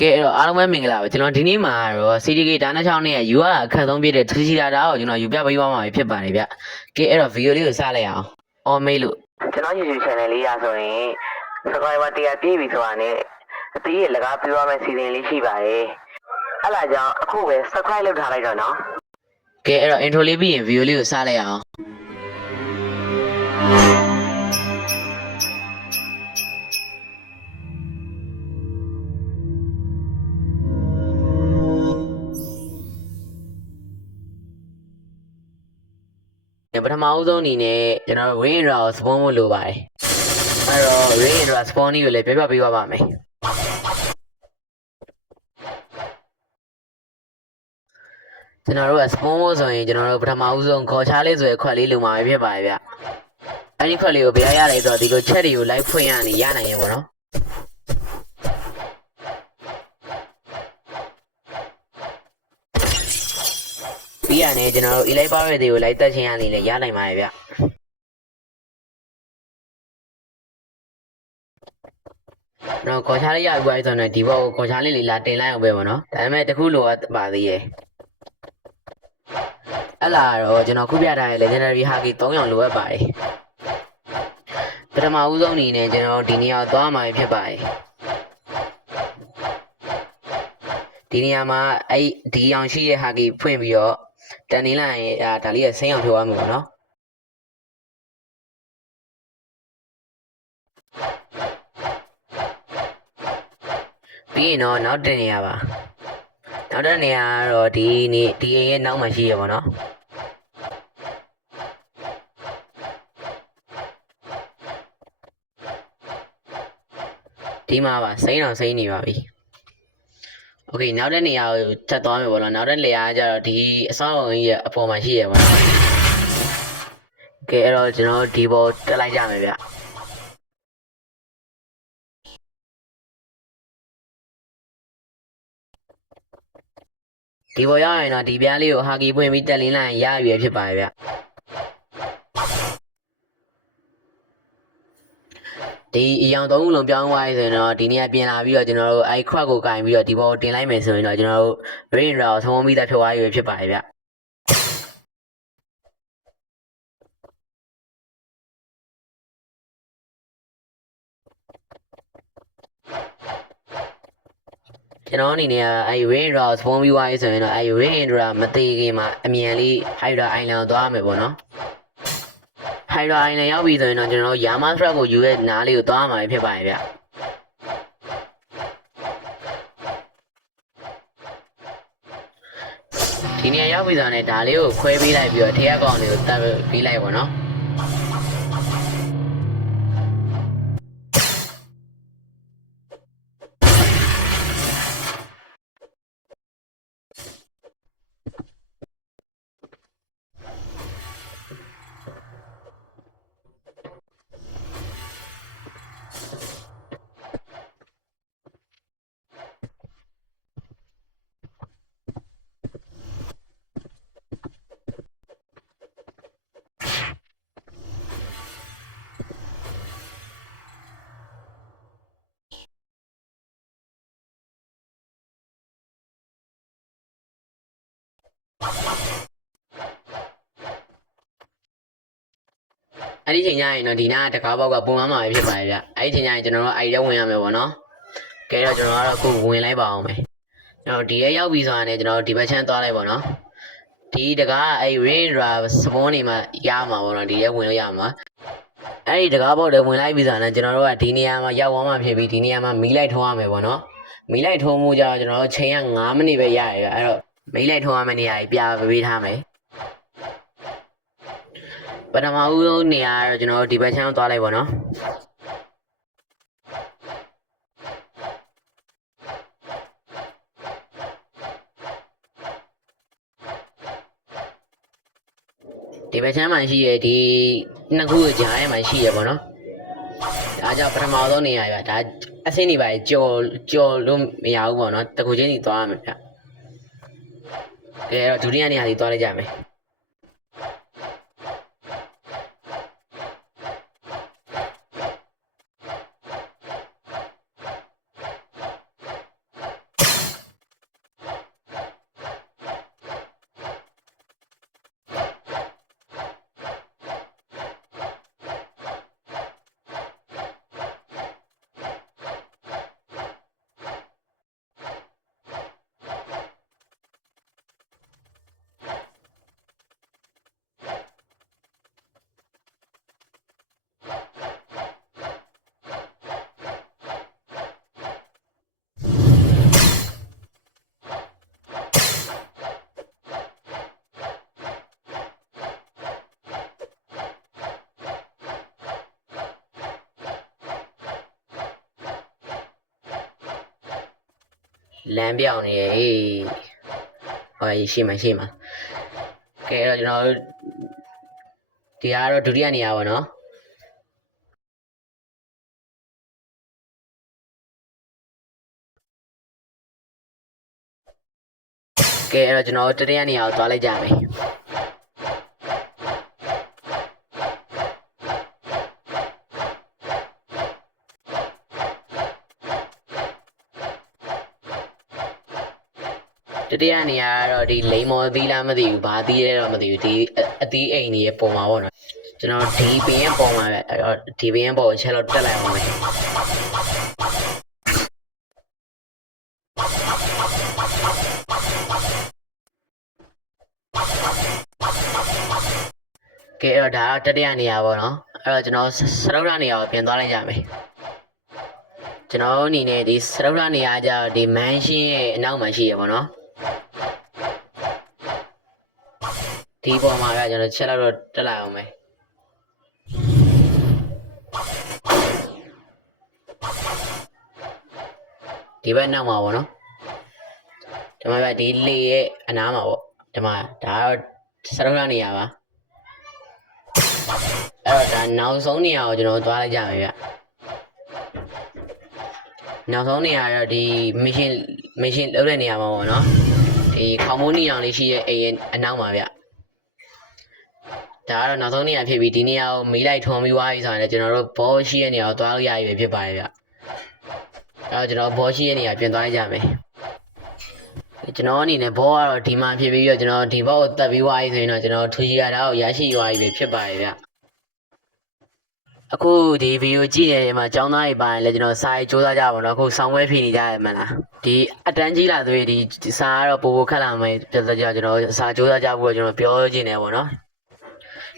ကဲအဲ့တော့အားလုံးပဲမင်္ဂလာပါကျွန်တော်ဒီနေ့မှာတော့ CDK ဒါနဲ့ချောင်းနဲ့ ယူအခက်ဆုံးပြတဲ့ထီတာကိုကျွန်တော်ယူပြပေးသွားမှာဖြစ်ပါတယ်ဗျကဲအဲ့တော့ဗီဒီယိုလေးကိုစလိုက်အောင်အော်မေးလို့ကျွန်တော် YouTube channel လေးရဆိုရင် subscriber 100ပြည့်ပြီဆိုတာနဲ့အသေးရလကားပြောရမယ့်စီစဉ်လေးရှိပါတယ်အဲ့ဒါကြောင့်အခုပဲ subscribe လုပ်ထားလိုက်တော့နော်ကဲအဲ့တော့ intro လေးပြီးရင်ဗီဒီယိုလေးကိုစလိုက်အောင်ပထမအဦးဆုံးအနေနဲ့ကျွန်တော် Rain Raw Spawn ဖို့လိုပါတယ်အဲ့တော့ Rain Raw Spawn ကိုလည်းပြပြပေးပါမယ်ကျွန်တော်တို့က Spawn ဖို့ဆိုရင်ကျွန်တော်တို့ပထမဦးဆုံးခေါ်ချလေးဆိုရယ်ခွက်လေးလုံမှာဖြစ်ပါတယ်ဗျအဲ့ဒီခွက်လေးကိုဘယ်ရရလဲဆိုတော့ဒီလိုချက်တွေကိုလိုက်ဖွင့်ရနေရနိုင်ရင်ပေါ့နော်ပြီးရတယ်ကျွန်တော်တို့ elite power တွေကိုလိုက်တက်ချင်းရနေလေရနိုင်ပါတယ်ဗျတော့ခေါ်ချလေးရပြီးဆိုတော့ဒီဘောကိုခေါ်ချလေးလေးလာတင်လိုက်အောင်ပဲပေါ့နော်ဒါပေမဲ့တခုလိုပါသေးရဲ့အဲ့လာတော့ကျွန်တော်ခုပြထားတဲ့ legendary haki 3ရောင်လိုအပ်ပါတယ်ပထမဦးဆုံးအနေနဲ့ကျွန်တော်ဒီနေရာသွားမှာဖြစ်ပါတယ်ဒီနေရာမှာအဲ့ဒီအောင်ရှိတဲ့ haki ဖွင့်ပြီးတော့တန်နေလိုက်ရင်ဒါလေးကဆင်းအောင်ဖြိုးရမှာပေါ့နော်ပြီးရင်တော့နောက်တင်နေရပါနောက်တဲ့နေရာကတော့ဒီရဲ့နောက်မှာရှိရပါတော့ဒီမှာပါစိမ့်အောင်စိမ့်နေပါပြီโอเคနောက်တဲ့နေရာကိုချက်သွားမယ်ပေါ့နော်နောက်တဲ့နေရာကကျတော့ဒီအဆောက်အုံကြီးရဲ့အပေါ်မှာရှိရပါတော့โอเคအဲ့တော့ကျွန်တော်ဒီဘောတက်လိုက်ကြမယ်ဗျဒီဘောရရင်တော့ဒီပြားလေးကိုဟာကီပွင့်ပြီးတက်လင်းလိုက်ရရွယ်ဖြစ်ပါရဲ့ဗျဒီအရောင်သုံးခုလုံးပြောင်းသွားပြီဆိုရင်တော့ဒီနေ့ပြင်လာပြီးတော့ကျွန်တော်တို့အဲ့ခွက်ကိုကင်ပြီးတော့ဒီဘောတင်လိုက်မယ်ဆိုရင်တော့ကျွန်တော်တို့ Rain Raw သုံးပြီးသားဖြစ်သွားရွယ်ဖြစ်ပါရဲ့ဗျကျွန်တော်အနေနဲ့အဲ့ Rain Raw သုံးပြီးသွားပြီဆိုရင်တော့အဲ့ Rain Raw မသေးခင်မှာအမြန်လေး Hydra Island ကိုသွားမယ်ပေါ့နော်Hydra Island ရောက်ပြီဆိုရင်တော့ကျွန်တော်တို့ Yama Truck ကိုယူရဲ့နားလေးကိုသွားမှာဖြစ်ပါရဲ့ဗျဒီနေရာရောက်ပြီဆိုတော့ဒါလေးကိုခွဲပေးလိုက်ပြီးတော့ထရက်ကောင်လေးကိုတက်ပေးလိုက်ပါနော်အဲ့ဒီချိန်ကျရင်တော့ဒီနားတကားပေါက်ကပုံမှန်မှာဖြစ်ပါရဲ့ဗျအဲ့ဒီချိန်ကျရင်ကျွန်တော်တို့အဲ့ဒီဝင်ရမယ်ပေါ့နော်ကဲတော့ကျွန်တော်ကတော့အခုဝင်လိုက်ပါအောင်မယ်ကျွန်တော်ဒီရဲရောက်ပြီဆိုတာနဲ့ကျွန်တော်ဒီဘက်ချမ်းသွားလိုက်ပါနော်ဒီတကားအဲ့ Rain Raw Spawn နေမှာရမှာပေါ့နော်ဒီရဲဝင်လို့ရမှာအဲ့ဒီတကားပေါက်တွေဝင်လိုက်ပြီဆိုတာနဲ့ကျွန်တော်တို့ကဒီနေရာမှာရောက်သွားမှဖြစ်ပြီးဒီနေရာမှာမီးလိုက်ထုံးရမယ်ပေါ့နော်မီးလိုက်ထုံးမှုကြတော့ကျွန်တော်တို့ချိန်က9မိနစ်ပဲရရဗျအဲ့တော့မီးလိုက်ထုံးရမယ့်နေရာကြီးပြပေးထားမယ်ပထမဦးဆုံးနေရာတော့ကျွန်တော်ဒီဘက်ချမ်းသွားလိုက်ပါနော်ဒီဘက်ချမ်းမှာရှိရဒီနှစ်ခုကြားထဲမှာရှိရပါတော့ဒါကြောင့်ပထမဆုံးနေရာဗျဒါအဆင်းနေပါကြော်လို့မရဘူးပေါ့နော်တကူချင်းစီသွားရမယ်ဗျကဲတော့ဒုတိယနေရာကြီးသွားလိုက်ကြမယ် လမ်းပြောင်းနေဟေးဟောရှိမှကဲအဲ့တော့ကျွန်တော်ဒီကတော့ဒုတိယနေရာပေါ့နော်ကဲအဲ့တော့ကျွန်တော်တတိယနေရာကိုသွားလိုက်ကြမယ်တတိယနေရာကတော့ဒီလိမ်မော်သီးလားမသိဘူးဘာသီးလဲတော့မသိဘူးဒီအသီးအိမ်ကြီးပုံမှာပေါ့နော်ကျွန်တော်ဒီပင်ရဲ့ပုံမှာပဲအဲ့တော့ဒီပင်ရဲ့ပုံကိုချက်တော့တက်လိုက်အောင်မယ်ကဲအဲ့တော့ဒါကတတိယနေရာပေါ့နော်အဲ့တော့ကျွန်တော်စရုပ်ရနေရာကိုပြန်သွားလိုက်ကြမယ်ကျွန်တော်အနေနဲ့ဒီစရုပ်ရနေရာကျတော့ဒီမန်ရှင်းရဲ့အနောက်မှာရှိရပေါ့နော်ဒီပေါ်မှာကကျွန်တော်ချက်တော့တက်လိုက်အောင်မယ်ဒီဘက်နောက်မှာပေါ့နော်ဒီမှာပဲဒီလေရဲ့အနားမှာပေါ့ဒီမှာဒါတော့စရုပ်ရနေရာပါအဲ့တော့ဒါနောက်ဆုံးနေရာကိုကျွန်တော်သွားလိုက်ကြမယ်ဗျနောက်ဆုံးနေရာတော့ဒီမရှင်လုပ်တဲ့နေရာမှာပေါ့နော်ဒီခေါမိုးနေအောင်လေးရှိရဲ့အိမ်အနောက်မှာဗျဒါကတော့နောက်ဆုံးနေရာဖြစ်ပြီးဒီနေရာကိုမေးလိုက်ထုံပြီးွားပြီးဆိုရင်လည်းကျွန်တော်တို့ဘောရှိရဲ့နေရာကိုသွားလို့ရပြီဖြစ်ပါတယ်ဗျအဲ့တော့ကျွန်တော်ဘောရှိရဲ့နေရာပြန်သွားလိုက်ကြမယ်ကျွန်တော်အနေနဲ့ဘောကတော့ဒီမှာဖြစ်ပြီးတော့ကျွန်တော်ဒီဘောကိုတက်ပြီးွားပြီးဆိုရင်တော့ကျွန်တော်ထူကြီးရတာကိုရရှိရွာပြီဖြစ်ပါတယ်ဗျအခုဒီဗီဒီယိုကြည့်နေတယ်မှာကျောင်းသားတွေပါရင်လည်းကျွန်တော်စာရေးစူးစမ်းကြပါတော့အခုဆောင်းပွဲဖြေနေကြရမှလားဒီအတန်းကြီးလာဆိုရင်ဒီစာကတော့ပိုခက်လာမယ်ပြဿနာကျွန်တော်စာစူးစမ်းကြဖို့ကျွန်တော်ပြောချင်တယ်ပေါ့နော်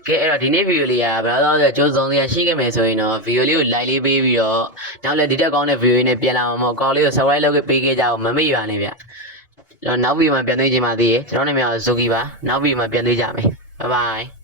ကဲအဲ့တော့ဒီနေ့ဗီဒီယိုလေးကဘယ်တော့ဆိုကြိုးစုံစရာရှိခဲ့မယ်ဆိုရင်တော့ဗီဒီယိုလေးကို like လေးပေးပြီးတော့နောက်လည်းဒီတက်ကောင်းတဲ့ဗီဒီယိုနဲ့ပြန်လာမှာမဟုတ်ကောင်းလေးကို subscribe လုပ်ပေးခဲ့ကြအောင်မမေ့ပါနဲ့ဗျကျွန်တော်နောက်ဗီဒီယိုမှာပြန်တွေ့ချင်ပါသေးတယ်ကျွန်တော်နာမည်ကဇိုကီပါနောက်ဗီဒီယိုမှာပြန်တွေ့ကြမယ်bye bye